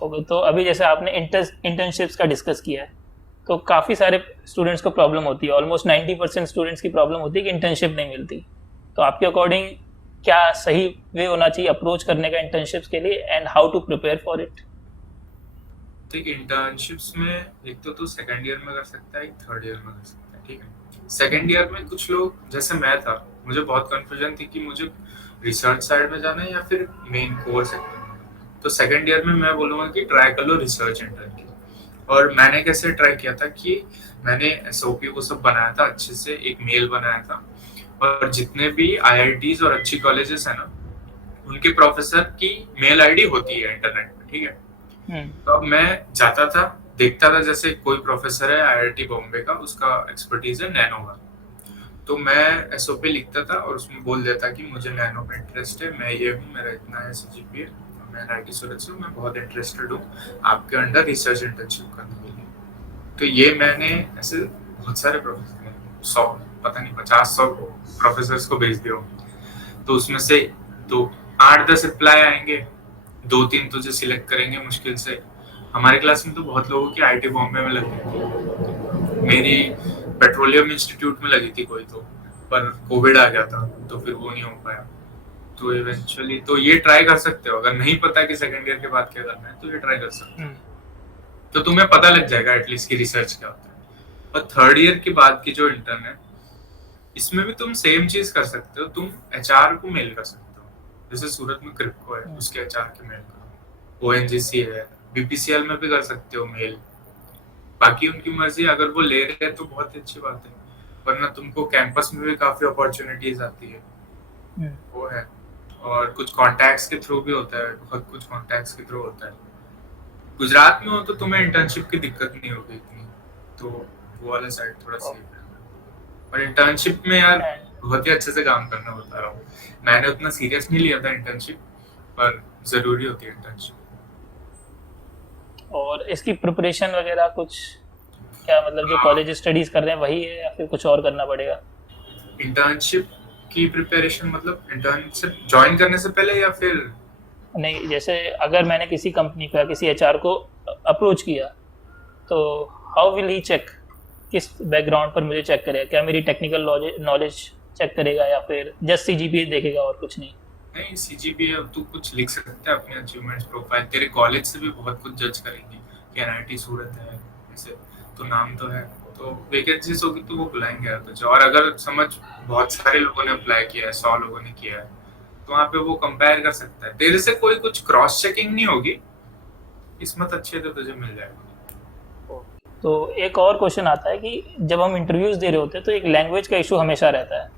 Okay, तो अभी जैसे आपने इंटर्नशिप्स का डिस्कस किया है, तो काफ़ी सारे स्टूडेंट्स को प्रॉब्लम होती है, ऑलमोस्ट 90% स्टूडेंट्स की प्रॉब्लम होती है कि इंटर्नशिप नहीं मिलती। तो आपके अकॉर्डिंग क्या सही वे होना चाहिए अप्रोच करने का इंटर्नशिप्स के लिए, and how to prepare for it? तो इंटर्नशिप्स में एक तो सेकंड ईयर में कर सकता है, एक थर्ड ईयर में कर सकता है, ठीक है। सेकंड ईयर में कुछ लोग, जैसे मैं था, मुझे बहुत कंफ्यूजन थी कि मुझे रिसर्च साइड में जाना है या फिर मेन कोर सेक्टर में। तो सेकंड ईयर में मैं बोलूँगा कि ट्राई कर लो रिसर्च इंटर्न की। और मैंने कैसे ट्राई किया था कि मैंने एसओपी वो सब बनाया था अच्छे से, एक मेल बनाया था, और जितने भी आईआईटीज और अच्छी कॉलेजेस है ना, उनके प्रोफेसर की मेल आईडी होती है इंटरनेट पे, ठीक है। हम्म। तो अब मैं जाता था, देखता था, जैसे कोई प्रोफेसर है आईआईटी बॉम्बे का, उसका एक्सपर्टीज है नैनो का, तो मैं एसओपी लिखता था और उसमें बोल देता कि मुझे नैनो में इंटरेस्ट है, मैं ये हूँ, मेरा इतना है सीजीपीए, मैं एनआईटी सूरत से हूँ, मैं बहुत इंटरेस्टेड हूँ आपके अंडर रिसर्च इंटर्नशिप करने के लिए। तो ये मैंने ऐसे बहुत सारे प्रोफेसर, 100, पता नहीं 50-100 प्रोफेसर्स को भेज दिया हूँ। तो उसमें से तो 8-10 रिप्लाई आएंगे, 2-3 तुझे सिलेक्ट करेंगे मुश्किल से। हमारे क्लास में तो बहुत लोगों की आईटी बॉम्बे में लगी थी, मेरी पेट्रोलियम इंस्टीट्यूट में लगी थी कोई तो, पर कोविड आ गया था तो फिर वो नहीं हो पाया। तो इवेंचुअली तो ये ट्राई कर सकते हो, अगर नहीं पता कि सेकंड ईयर के बाद क्या करना है तो ये ट्राई कर सकते हो, हम्म। तो तुम्हें पता लग जाएगा एटलीस्ट कि रिसर्च क्या होता है। और थर्ड ईयर के बाद की जो इंटर्न है, इसमें भी तुम सेम चीज कर सकते हो, तुम एचआर को मेल कर सकते हो। जैसे सूरत में क्रिप्को है, हम्म। उसके एचआर के मेल करो, ओएनजीसी है, बीपीसीएल में भी कर सकते हो मेल। बाकी उनकी मर्जी, अगर वो ले रहे हैं तो बहुत अच्छी बात है, वरना तुमको कैंपस में भी काफी अपॉर्चुनिटीज आती है, हम्म। वो है। और कुछ कॉन्टैक्ट्स के थ्रू भी होता है, बहुत कुछ कॉन्टैक्ट्स के थ्रू होता है। गुजरात में हो तो तुम्हें इंटर्नशिप की दिक्कत नहीं होगी इतनी, तो वो वाला साइड थोड़ा सेफ है। और इंटर्नशिप में यार एंड बहुत ही अच्छे से काम करना, बता रहा हूँ। मैंने उतना सीरियस नहीं लिया था इंटर्नशिप, पर जरूरी होती है इंटर्नशिप। और इसकी प्रिपरेशन वगैरह कुछ, क्या मतलब जो कॉलेज स्टडीज कर रहे हैं वही है या फिर कुछ और करना पड़ेगा? इंटर्नशिप की प्रिपरेशन मतलब इंटर्नशिप ज्वाइन करने से पहले या फिर? नहीं, जैसे अगर मैंने किसी कंपनी को या किसी एचआर को अप्रोच किया, तो हाउ विल ही चेक, किस बैकग्राउंड पर मुझे चेक करेगा? क्या मेरी टेक्निकल नॉलेज चेक करेगा या फिर जस्ट सीजीपीए देखेगा और कुछ नहीं? नहीं, सीजीपीए तू कुछ लिख सकता है अपने अचीवमेंट्स प्रोफाइल, तेरे कॉलेज से भी बहुत कुछ जज करेंगे कि एनआईटी सूरत है ऐसे, तो नाम तो है, तो वैकेंसीज होगी तो वो बुलाएंगे यार तुझे। और अगर समझ बहुत सारे लोगों ने अप्लाई किया है, 100 लोगों ने किया है, तो वहाँ पे वो कंपेयर कर सकता है तेरे से, कोई कुछ क्रॉस चेकिंग नहीं होगी, किस्मत अच्छी है तो तुझे मिल जाएगा। तो एक और क्वेश्चन आता है कि जब हम इंटरव्यूज दे रहे होते हैं तो एक लैंग्वेज का इशू हमेशा रहता है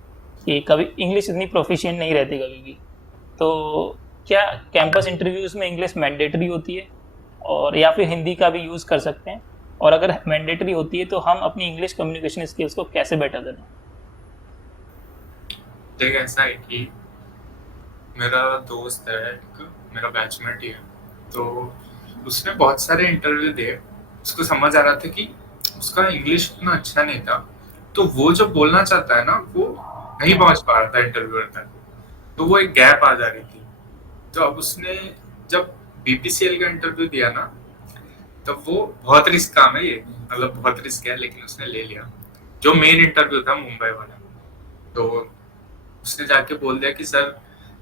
कि कभी इंग्लिश इतनी प्रोफिशिएंट नहीं रहती कभी भी। तो क्या कैंपस इंटरव्यूज में इंग्लिश मैंडेटरी होती है, और या फिर हिंदी का भी यूज़ कर सकते हैं? और अगर मैंडेटरी होती है तो हम अपनी इंग्लिश कम्युनिकेशन स्किल्स को कैसे बेटर करें? देख ऐसा है कि मेरा दोस्त है एक, मेरा बैचमेट ही है, तो उसने बहुत सारे इंटरव्यू दिए, उसको समझ आ रहा था कि उसका इंग्लिश उतना अच्छा नहीं था, तो वो जो बोलना चाहता है ना वो नहीं हाँ। पहुंच पा रहा था इंटरव्यूअर तक, तो वो एक गैप आ जा रही थी। तो अब उसने जब बीपीसीएल का इंटरव्यू दिया ना, तब वो, बहुत रिस्क काम है ये, मतलब बहुत रिस्क है, लेकिन उसने ले लिया। जो मेन इंटरव्यू था मुंबई वाला, तो उसने जाके बोल दिया कि सर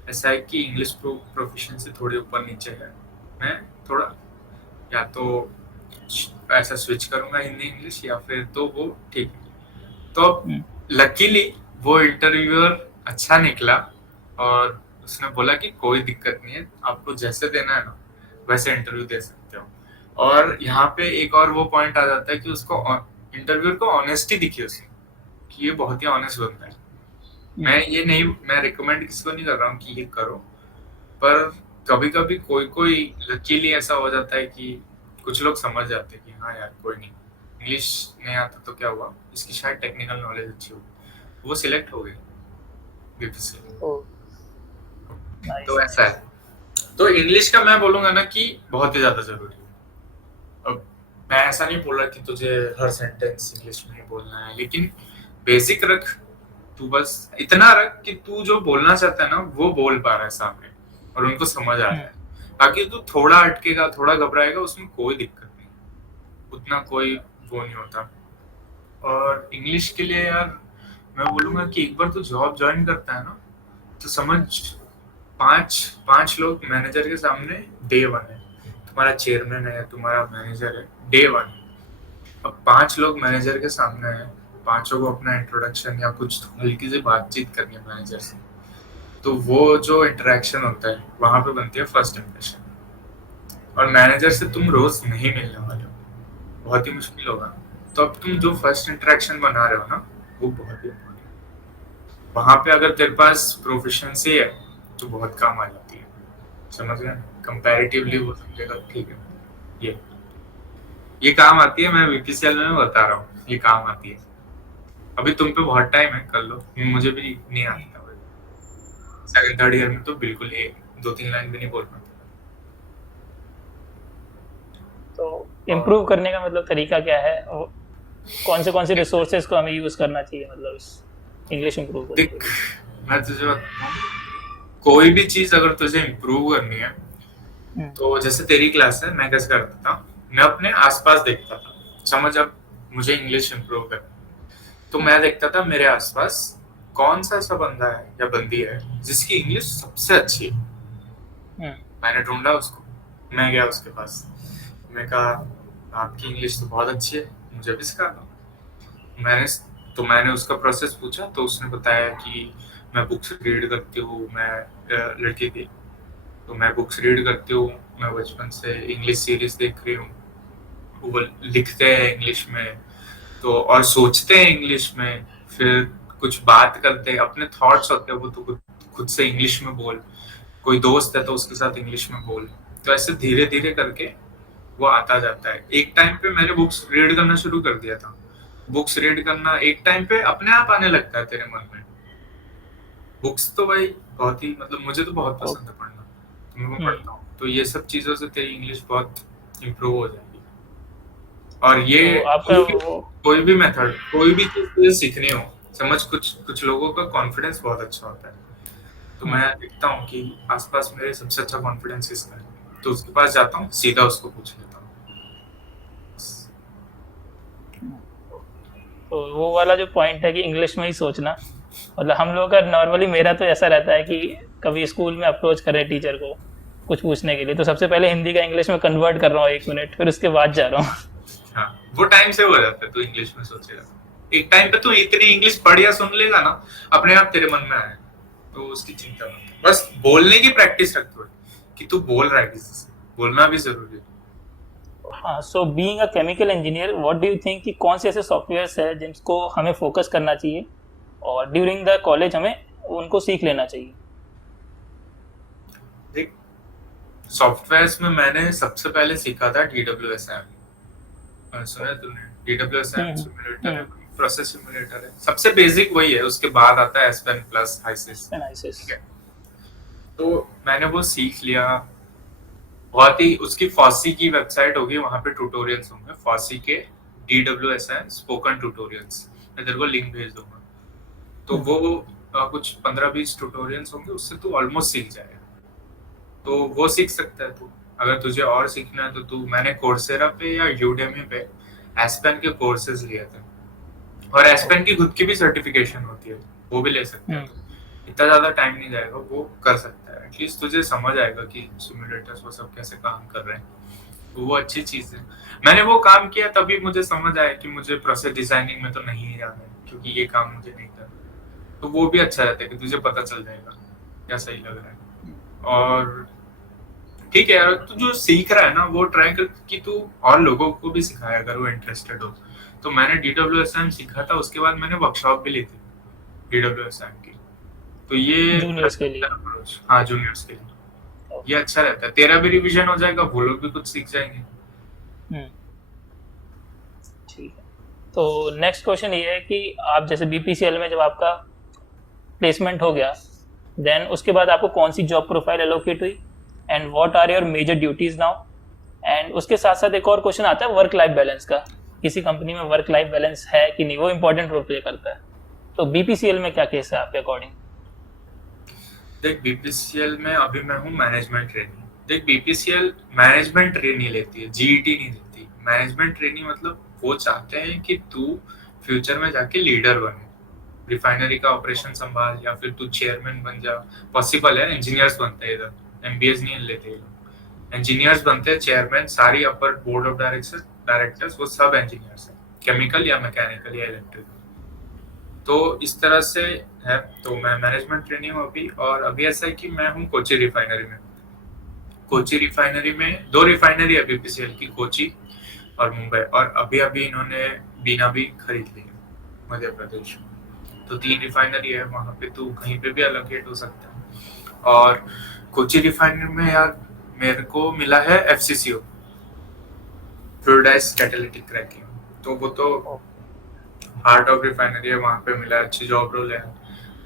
ऐसा है कि इंग्लिश प्रोफिशिएंसी थोड़ी ऊपर नीचे है, मैं थोड़ा या तो ऐसा स्विच करूंगा हिंदी इंग्लिश, या फिर तो वो ठीक है। तो हम्म। लकीली वो इंटरव्यूअर अच्छा निकला, और उसने बोला कि कोई दिक्कत नहीं है, आपको जैसे देना है ना वैसे इंटरव्यू दे सकते हो। और यहाँ पे एक और वो पॉइंट आ जाता है कि उसको, इंटरव्यूअर को ऑनेस्टी दिखी उसमें, कि ये बहुत ही ऑनेस्ट बंदा है। हम्म। मैं ये नहीं, मैं रिकमेंड किसी को नहीं कर रहा हूँ कि ये करो, पर कभी कभी कोई कोई लकीली ऐसा हो जाता है कि कुछ लोग समझ जाते हैं कि हाँ यार कोई नहीं, इंग्लिश नहीं आता तो क्या हुआ, इसकी शायद टेक्निकल नॉलेज अच्छी होगी, वो सिलेक्ट हो गए बीपीसी। ओ, तो नाइस। ऐसा है। तो इंग्लिश का मैं बोलूंगा ना कि बहुत ही ज्यादा जरूरी है। अब मैं ऐसा नहीं बोल रहा कि तुझे हर सेंटेंस इंग्लिश में ही बोलना है, लेकिन बेसिक रख, तू बस इतना रख कि तू जो बोलना चाहता है ना वो बोल पा रहा है सामने, और उनको समझ आ रहा हम्म। है। बाकी तू थोड़ा अटकेगा, थोड़ा घबराएगा, उसमें कोई दिक्कत नहीं, उतना कोई वो नहीं होता। और इंग्लिश के लिए यार मैं बोलूंगा कि एक बार तू जॉब ज्वाइन करता है ना, तो समझ, पांच पांच लोग मैनेजर के सामने डे वन है, तुम्हारा चेयरमैन है, तुम्हारा मैनेजर है, डे वन। अब पांच लोग मैनेजर के सामने है, पांचों को अपना इंट्रोडक्शन या कुछ हल्की सी बातचीत करनी है मैनेजर से, तो वो जो इंटरेक्शन होता है वहां पे बनती है फर्स्ट इंप्रेशन। और मैनेजर से तुम रोज नहीं मिलने वाले हो, बहुत ही मुश्किल होगा, तो अब तुम जो फर्स्ट इंटरेक्शन बना रहे हो ना, वो बहुत ही important है। वहां पे अगर तेरे पास प्रोफिशिएंसी है तो बहुत काम आ जाती है, समझ रहे हैं, कंपैरेटिवली वो समझेगा ठीक है, ये ये काम आती है, मैं बीपीसीएल में बता रहा हूँ, ये काम आती है। अभी तुम पे बहुत टाइम है, कर लो, मुझे भी नहीं आता था, सेकंड थर्ड ईयर में तो बिल्कुल ही 2-3 लाइन भी नहीं बोल पाता। तो इम्प्रूव करने का मतलब तरीका क्या है, और कौन से रिसोर्सेज को हमें यूज करना चाहिए, मतलब इस इंग्लिश इम्प्रूव करने के देख, लिए? मैं तुझे बताता हूँ, कोई भी चीज अगर तुझे इम्प्रूव करनी है, तो जैसे तेरी क्लास है, मैं कैसे करता था, मैं अपने आसपास देखता था, समझ, अब मुझे इंग्लिश इम्प्रूव करनी है, तो मैं देखता था मेरे आसपास कौन सा ऐसा बंदा है या बंदी है जिसकी इंग्लिश सबसे अच्छी है। मैंने ढूंढा उसको, मैं गया उसके पास, मैं कहा आपकी इंग्लिश तो बहुत अच्छी है, मुझे भी सिखा दो। मैंने उसका प्रोसेस पूछा, तो उसने बताया कि मैं बुक्स रीड करती हूँ, मैं लड़की थी, तो मैं बुक्स रीड करती हूँ, मैं बचपन से इंग्लिश सीरीज देख रही हूँ, वो लिखते हैं इंग्लिश में, तो और सोचते हैं इंग्लिश में, फिर कुछ बात करते हैं, अपने थॉट्स होते हैं वो तो खुद से इंग्लिश में बोल, कोई दोस्त है तो उसके साथ इंग्लिश में बोल, तो ऐसे धीरे धीरे करके वो आता जाता है। एक टाइम पे मैंने बुक्स रीड करना शुरू कर दिया था, बुक्स रीड करना एक टाइम पे अपने आप आने लगता है तेरे मन में। बुक्स तो भाई बहुत ही, मतलब मुझे तो बहुत पसंद है पढ़ना, तो मैं वो पढ़ता हूँ, तो ये सब चीजों से तेरी इंग्लिश बहुत इम्प्रूव हो जाएगी। और ये तो आपका वो कोई भी मेथड, कोई भी चीज तुझे सीखनी हो, समझ, कुछ कुछ लोगों का कॉन्फिडेंस बहुत अच्छा होता है, तो मैं देखता हूँ कि आसपास मेरे सबसे अच्छा कॉन्फिडेंस किसका है, तो उसके पास जाता हूँ, सीधा उसको पूछ लेता हूँ। तो वो वाला जो पॉइंट है कि इंग्लिश में ही सोचना, मतलब हम लोगों का नॉर्मली, मेरा तो ऐसा रहता है कि कभी स्कूल में अप्रोच कर रहे टीचर को कुछ पूछने के लिए, तो सबसे पहले हिंदी का इंग्लिश में कन्वर्ट कर रहा हूँ 1 मिनट, फिर उसके बाद जा रहा हूँ। हाँ, वो टाइम से हो जाता है, तू इंग्लिश में सोचेगा, एक टाइम पे तू इतनी इंग्लिश पढ़ या सुन लेगा ना, अपने आप तेरे मन में आए, तो उसकी चिंता मत, बस बोलने की प्रैक्टिस रख थोड़ी, कि तू बोल रहा है किसी से, बोलना भी जरूरी है। हाँ, so being a chemical engineer, what do you think कि कौन से ऐसे सॉफ्टवेयर्स है जिनको हमें फोकस करना चाहिए और ड्यूरिंग द कॉलेज हमें उनको सीख लेना चाहिए? देख, सॉफ्टवेयर्स में मैंने सबसे पहले सीखा था DWSM, सुना है तूने? DWSM सिमुलेटर है, प्रोसेस सिमुलेटर है, सबसे बेसिक वही है, उसके बाद आता है एस्पेन प्लस हाइसिस, एनालिसिस। ठीक है, तो मैंने वो सीख लिया, बहुत ही, उसकी फॉसी की वेबसाइट होगी, वहां पे ट्यूटोरियल्स होंगे फॉसी के, DWSM स्पोकन ट्यूटोरियल्स, मैं तेरे को लिंक भेज दूंगा, तो वो कुछ 15-20 ट्यूटोरियल्स होंगे, उससे तू ऑलमोस्ट सीख जाएगा, तो वो सीख सकता है तू। अगर तुझे और सीखना है तो तू, मैंने कोर्सेरा पे या यूडेमी पे एस्पेन के कोर्सेज लिए थे, और एस्पेन की खुद की भी सर्टिफिकेशन होती है, वो भी ले सकते हैं, तो इतना ज्यादा टाइम नहीं जाएगा, वो कर सकता है, एटलीस्ट तुझे समझ आएगा कि सिमुलेटर्स वो सब कैसे काम कर रहे हैं, तो वो अच्छी चीज है। मैंने वो काम किया तभी मुझे समझ आया कि मुझे प्रोसेस डिजाइनिंग में तो नहीं जाना है, क्योंकि ये काम मुझे नहीं करना, तो वो भी अच्छा रहता है कि तुझे पता चल जाएगा क्या सही लग रहा है। और ठीक है यार, तू जो सीख रहा है ना, वो ट्राई कर कि तू और लोगों को भी सिखाए अगर वो इंटरेस्टेड हो, तो मैंने DWSM सीखा था, उसके बाद मैंने वर्कशॉप भी ली थी DWSM की, तो ये जूनियर्स के लिए। अप्रोच, हाँ, जूनियर्स के लिए ये अच्छा रहता है, तेरा भी रिवीजन हो जाएगा, वो लोग भी कुछ सीख जाएंगे। ठीक है, तो नेक्स्ट क्वेश्चन ये है कि आप जैसे बीपीसीएल में जब आपका प्लेसमेंट हो गया, देन उसके बाद आपको कौन सी जॉब प्रोफाइल एलोकेट हुई and what are your major duties now? And उसके साथ साथ एक और क्वेश्चन आता है वर्क लाइफ बैलेंस का, किसी कंपनी में वर्क लाइफ बैलेंस है कि नहीं, वो इंपॉर्टेंट रोल प्ले करता है, तो बीपीसीएल में क्या केस है आपके अकॉर्डिंग? देख, बीपीसीएल में अभी मैं हूँ मैनेजमेंट ट्रेनी, देख बीपीसीएल मैनेजमेंट ट्रेनिंग लेती है, जीईटी नहीं देती। मैनेजमेंट ट्रेनिंग मतलब वो चाहते हैं कि तू फ्यूचर में जाके लीडर बने, रिफाइनरी का ऑपरेशन संभाल, या फिर तू चेयरमैन बन जा। पॉसिबल है, इंजीनियर्स बनते हैं इधर, एमबीएस नहीं लेते ये लोग। इंजीनियर्स बनते हैं, चेयरमैन, सारी अपर बोर्ड ऑफ डायरेक्टर्स वो सब इंजीनियर्स हैं, केमिकल या मैकेनिकल या इलेक्ट्रिकल। तो इस तरह से है। तो मैं मैनेजमेंट ट्रेनिंग हूँ अभी, और अभी ऐसा है कि मैं हूँ कोची रिफाइनरी में। कोची रिफाइनरी में 2 रिफाइनरी है बीपीसीएल की, कोची और मुंबई, और अभी अभी इन्होंने बीना भी खरीद ली है मध्य प्रदेश में। तो 3 रिफाइनरी है, वहां पे तू कहीं पे भी अलोकेट हो सकता है। और कोची रिफाइनरी में यार मेरे को मिला है एफसीसीओ, फ्लूइडाइज्ड कैटालिटिक क्रैकिंग। तो वो तो हार्ट ऑफ रिफाइनरी है, वहां पे मिला, अच्छी जॉब रोल है।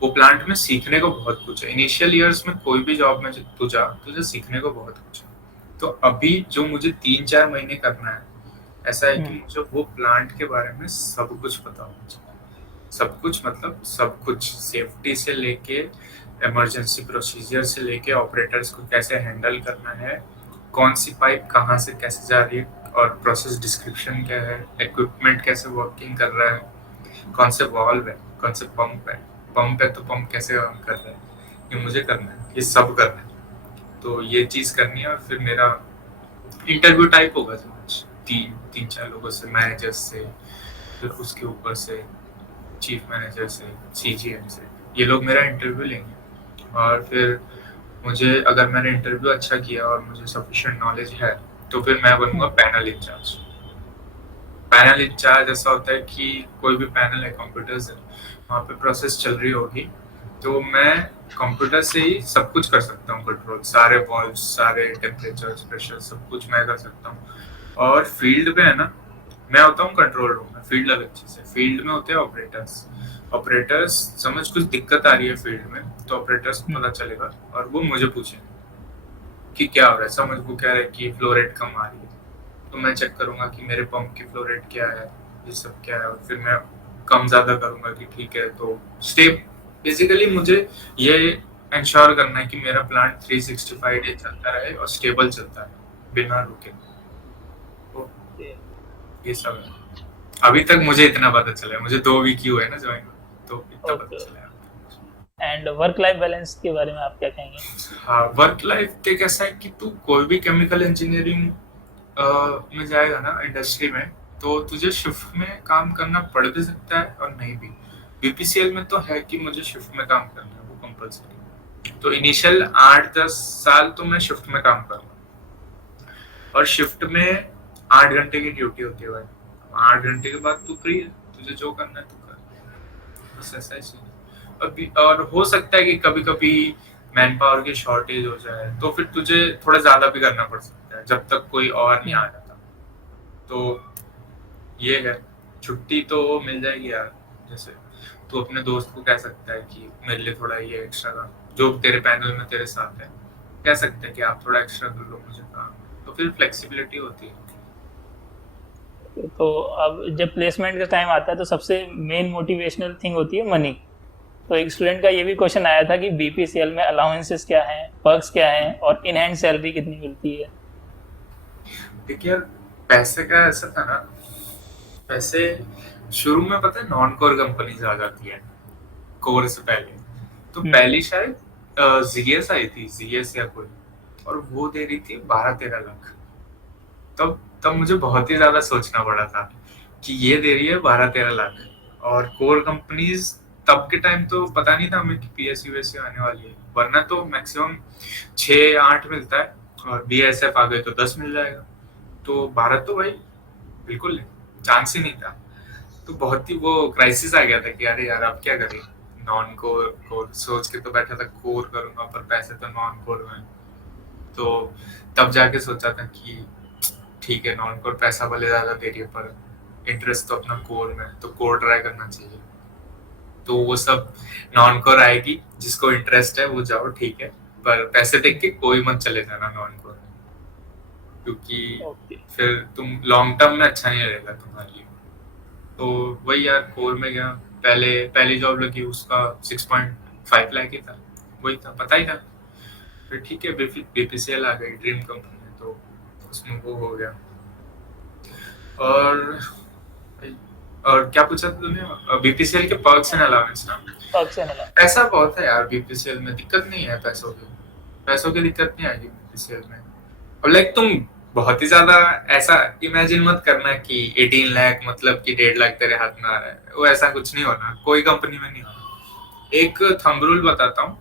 वो प्लांट में सीखने को बहुत कुछ है। इनिशियल ईयर्स में कोई भी जॉब में तू जा, तुझे सीखने को बहुत कुछ है। तो अभी जो मुझे 3-4 महीने करना है, ऐसा है कि मुझे वो प्लांट के बारे में सब कुछ पता होना चाहिए। सब कुछ मतलब सब कुछ, सेफ्टी से लेके इमरजेंसी प्रोसीजर से लेके ऑपरेटर्स को कैसे हैंडल करना है, कौन सी पाइप कहाँ से कैसे जा रही है, और प्रोसेस डिस्क्रिप्शन क्या है, इक्विपमेंट कैसे वर्किंग कर रहा है, कौन से वाल्व है, कौन से पंप है तो पंप कैसे काम कर रहा है, ये मुझे करना है, ये सब करना है। तो ये चीज़ करनी है, और फिर मेरा इंटरव्यू टाइप होगा समझ, 3-4 लोगों से, मैनेजर से, फिर उसके ऊपर से चीफ मैनेजर से, सीजीएम से, ये लोग मेरा इंटरव्यू लेंगे। और फिर मुझे, अगर मैंने इंटरव्यू अच्छा किया और मुझे सफिशिएंट नॉलेज है, तो फिर मैं बनूंगा पैनल इंचार्ज। पैनल इंचार्ज ऐसा होता है कि कोई भी पैनल है, कंप्यूटर्स है, वहाँ पे प्रोसेस चल रही होगी, तो मैं कंप्यूटर से ही सब कुछ कर सकता हूँ कंट्रोल, सारे वॉल्व, सारे टेम्परेचर, प्रेशर, सब कुछ मैं कर सकता हूँ। और फील्ड पे है ना, मैं होता हूँ कंट्रोल रूम में, फील्ड अलग चीज़ है। फील्ड में होते हैं ऑपरेटर्स। ऑपरेटर्स समझ कुछ दिक्कत आ रही है फील्ड में, तो ऑपरेटर्स को पता चलेगा और वो मुझे पूछेंगे कि क्या हो रहा है। समझ को कह रहा है कि फ्लो रेट कम आ रही है, तो मैं चेक करूंगा कि मेरे पंप की फ्लो रेट क्या है, ये सब क्या है, और फिर मैं कम ज़्यादा करूंगा कि ठीक है। तो स्टेप बेसिकली मुझे ये इंश्योर करना है कि मेरा प्लांट 365 डे चलता रहे और स्टेबल चलता है बिना रुके। तो ये सब है। अभी तक मुझे इतना पता चला है, मुझे 2 वीक ही हुए ना ज्वाइन, तो इतना पता चला है। एंड वर्क लाइफ बैलेंस के बारे में आप क्या कहेंगे? हाँ, वर्क लाइफ देख ऐसा है कि तू कोई भी केमिकल इंजीनियरिंग में जाएगा ना इंडस्ट्री में, तो तुझे शिफ्ट में काम करना पड़ भी सकता है और नहीं भी। बीपीसीएल में तो है कि मुझे शिफ्ट में काम करना है, वो कंपलसरी। तो इनिशियल 8-10 साल तो मैं शिफ्ट में काम करूँगा, और शिफ्ट में 8 घंटे की ड्यूटी होती है भाई। 8 घंटे के बाद तू फ्री है, तुझे जो करना है तू कर, बस ऐसा ही सीन है। अभी और हो सकता है कि कभी कभी मैन पावर की शॉर्टेज हो जाए, तो फिर तुझे थोड़ा ज्यादा भी करना पड़ सकता है जब तक कोई और नहीं आ जाता। तो ये है, छुट्टी तो मिल जाएगी यार। जैसे तू अपने दोस्त को कह सकता है कि मेरे लिए थोड़ा ये एक्स्ट्रा काम, जो तेरे पैनल में तेरे साथ है, कह सकते हैं कि आप थोड़ा एक्स्ट्रा कर लो मुझे काम, तो फिर फ्लेक्सिबिलिटी होती है। तो अब जब प्लेसमेंट का टाइम आता है तो सबसे मेन मोटिवेशनल थिंग होती है मनी। तो एक स्टूडेंट का ये भी क्वेश्चन आया था कि बीपीसीएल में अलाउंसेस क्या हैं, पर्क्स क्या हैं, और इन हैंड सैलरी कितनी मिलती है? देखिए यार, पैसे का ऐसा था ना, पैसे शुरू में पता है नॉन कोर कंपनीज आ जाती है कोर से पहले। तो पहली शायद जीएस आई थी, जीएस या कोई, और वो दे रही थी 12-13 लाख। तब तब मुझे बहुत ही ज्यादा सोचना पड़ा था कि ये दे रही है 12-13 लाख, और कोर कंपनीज तब के टाइम तो पता नहीं था हमें कि पीएसयू वैसे आने वाली है, वरना तो मैक्सिमम 6-8 मिलता है, और बीएसएफ आ गए तो 10 मिल जाएगा। तो 12 तो भाई बिल्कुल चांस ही नहीं था। तो बहुत ही वो क्राइसिस आ गया था कि अरे यार अब क्या करें। नॉन कोर कोर सोच के तो बैठा था कोर करूंगा, पर पैसे तो नॉन कोर में। तो तब जाके सोचा था कि ठीक है, नॉन कोर पैसा भले ज्यादा दे रही है, पर इंटरेस्ट तो अपना कोर में, तो कोर ट्राई करना चाहिए। तो वो सब नॉन कोर आएगी, जिसको इंटरेस्ट है वो जाओ, ठीक है, पर पैसे देख के कोई मत चले जाना नॉन कोर, क्योंकि फिर तुम लॉन्ग टर्म में अच्छा नहीं रहेगा तुम्हारे लिए। तो वही यार, कोर में गया, पहली जॉब लगी, उसका 6.5 लाख ही था, वही था, पता ही था। फिर ठीक है, बीपीसीएल आ गई, ड्रीम कंपनी है, तो उसमें वो हो गया। और और क्या पूछा था तुमने? बीपीसीएल के पर्क्स एंड अलाउंस ना? Perks and allowance. पैसा बहुत है यार बीपीसीएल में, दिक्कत नहीं है पैसों की दिक्कत नहीं आएगी बीपीसीएल में। और लाइक तुम बहुत ही ज्यादा ऐसा इमेजिन मत करना कि 18 लाख मतलब कि 1.5 लाख तेरे हाथ में आ रहा है, वो ऐसा कुछ नहीं होना, कोई कंपनी में नहीं होना। एक थंब रूल बताता हूँ,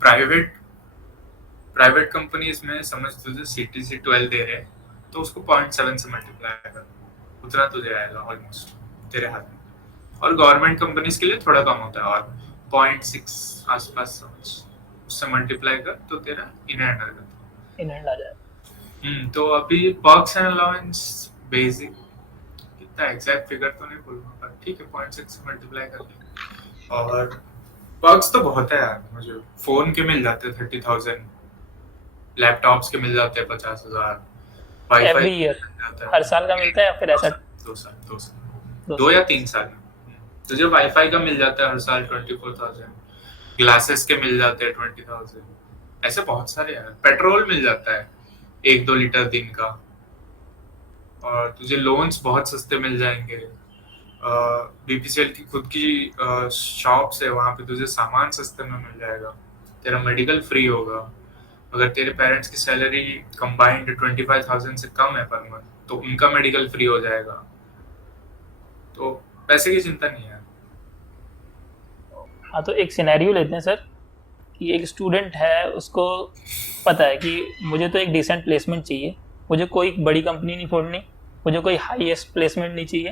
प्राइवेट प्राइवेट कंपनीज में समझ तुझे सीटीसी 12 दे रहे तो उसको 0.7 से मल्टीप्लाई कर, उतना तुझे आएगा ऑलमोस्ट तेरे हाथ में। और गवर्नमेंट कंपनीज के लिए थोड़ा कम होता है, और 0.6 आसपास समझ, उससे मल्टीप्लाई कर तो तेरा इन हैंड आ जाता इन हैंड आ जाए। तो अभी पर्क्स एंड अलाउंस बेसिक कितना एग्जैक्ट फिगर तो नहीं बोलूंगा, पर ठीक है 0.6 से मल्टीप्लाई कर ले। और पर्क्स तो बहुत है यार, मुझे फोन के मिल जाते 30,000, लैपटॉप्स के मिल जाते हैं 50,000, वाईफाई एवरी ईयर, हर साल का मिलता है या फिर ऐसा? 2 या 3 साल तुझे वाईफाई का मिल जाता है हर साल 24,000, ग्लासेस के मिल जाते हैं 20,000, ऐसे बहुत सारे यार। पेट्रोल मिल जाता है 1-2 लीटर दिन का, और तुझे लोन्स बहुत सस्ते मिल जाएंगे। बीपीसीएल की खुद की शॉप्स है, वहां पे तुझे सामान सस्ते में मिल जाएगा, तेरा मेडिकल फ्री होगा। अगर तेरे पेरेंट्स की सैलरी कंबाइंड 25,000 से कम है पर मंथ तो उनका मेडिकल फ्री हो जाएगा, तो पैसे की चिंता नहीं है। हाँ, तो एक सिनेरियो लेते हैं सर कि एक स्टूडेंट है, उसको पता है कि मुझे तो एक डिसेंट प्लेसमेंट चाहिए, मुझे कोई बड़ी कंपनी नहीं छोड़नी, मुझे कोई हाईएस्ट प्लेसमेंट नहीं चाहिए।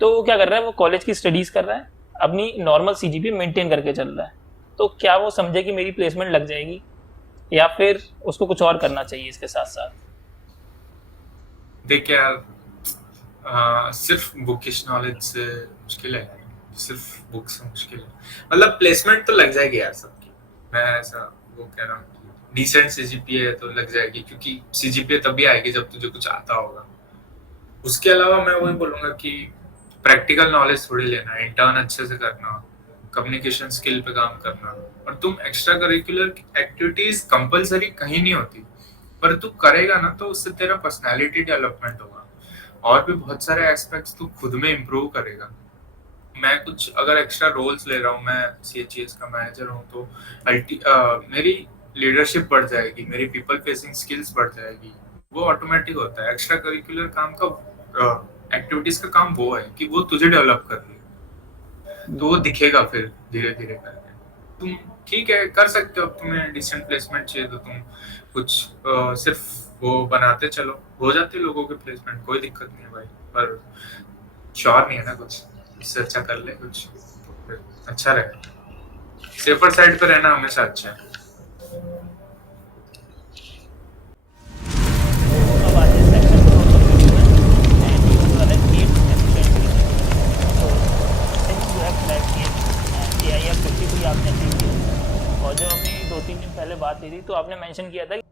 तो वो क्या कर रहा है, वो कॉलेज की स्टडीज़ कर रहा है, अपनी नॉर्मल सीजीपीए मेंटेन करके चल रहा है। तो क्या वो समझे कि मेरी प्लेसमेंट लग जाएगी, या फिर उसको कुछ और करना चाहिए इसके साथ साथ? देख यार, सिर्फ बुकिश नॉलेज से मुश्किल है यार, सिर्फ बुक से मुश्किल है। मतलब प्लेसमेंट तो लग जाएगी यार सबकी, मैं ऐसा वो कह रहा हूँ, डिसेंट सीजीपीए तो लग जाएगी, क्योंकि सीजीपीए तभी आएगी जब तुझे कुछ आता होगा। उसके अलावा मैं वही बोलूंगा कि प्रैक्टिकल नॉलेज थोड़ी लेना, इंटर्न अच्छे से करना, कम्युनिकेशन स्किल पे काम करना। और तुम एक्स्ट्रा करिकुलर एक्टिविटीज कंपलसरी कहीं नहीं होती, पर तू करेगा ना तो उससे तेरा पर्सनालिटी डेवलपमेंट होगा, और भी बहुत सारे एस्पेक्ट्स तू खुद में इम्प्रूव करेगा। मैं कुछ अगर एक्स्ट्रा रोल्स ले रहा हूँ, मैं सीएचईएस का मैनेजर हूँ, तो मेरी लीडरशिप बढ़ जाएगी, मेरी पीपल फेसिंग स्किल्स बढ़ जाएगी, वो ऑटोमेटिक होता है। एक्स्ट्रा करिकुलर काम का एक्टिविटीज का काम वो है कि वो तुझे डेवलप कर रही है, तो वो दिखेगा फिर धीरे धीरे करके। तुम ठीक है कर सकते हो, तुम्हें डिसेंट प्लेसमेंट चाहिए तो तुम कुछ सिर्फ वो बनाते चलो, हो जाते लोगों के प्लेसमेंट, कोई दिक्कत नहीं है भाई, पर श्योर नहीं है ना कुछ, इससे अच्छा कर ले कुछ तो फिर अच्छा रहेगा। सेफर साइड पे रहना हमेशा अच्छा है। अब आज इस सेक्शन को क्लोज करते हैं, एंड यूज वाला गेट एफिशिएंटली। तो since you have cracked GATE AIR 53 आपने अचीव किया, और जब अपनी 2-3 दिन पहले बात हुई थी तो आपने मेंशन किया था